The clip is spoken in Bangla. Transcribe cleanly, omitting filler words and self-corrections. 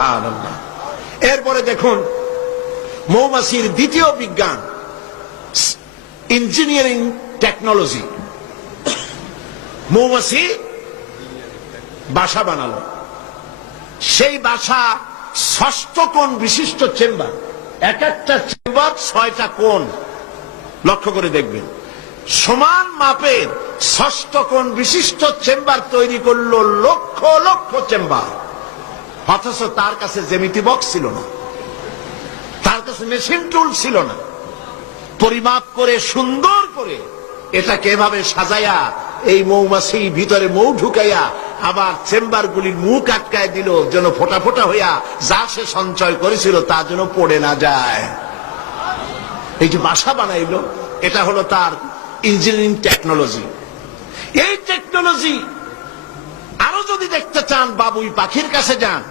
সুবহানাল্লাহ। এরপরে দেখুন মৌমাছির দ্বিতীয় বিজ্ঞান, ইঞ্জিনিয়ারিং টেকনোলজি। মৌমাছি বাসা বানালো, সেই বাসা 6 কোণ বিশিষ্ট চেম্বার, এক একটা চেম্বার 6টা কোণ। লক্ষ্য করে দেখবেন, সমান মাপের 6 কোণ বিশিষ্ট চেম্বার তৈরি করলো, লক্ষ লক্ষ চেম্বার। অথচ তার কাছে জ্যামিতি বক্স ছিল না, তার কাছে মেশিন টুল ছিল না। পরিমাপ করে সুন্দর করে এটাকে এভাবে সাজাইয়া এই মৌমাছি ভিতরে মৌ ঢুকাইয়া আবার চেম্বার গুলির মুখ আটকায় দিল, যেন ফোটা ফোটা হইয়া যা সে সঞ্চয় করেছিল তা যেন পড়ে না যায়। এই যে বাসা বানাইলো, এটা হলো তার ইঞ্জিনিয়ারিং টেকনোলজি। এই টেকনোলজি আরো যদি দেখতে চান, বাবুই পাখির কাছে যান।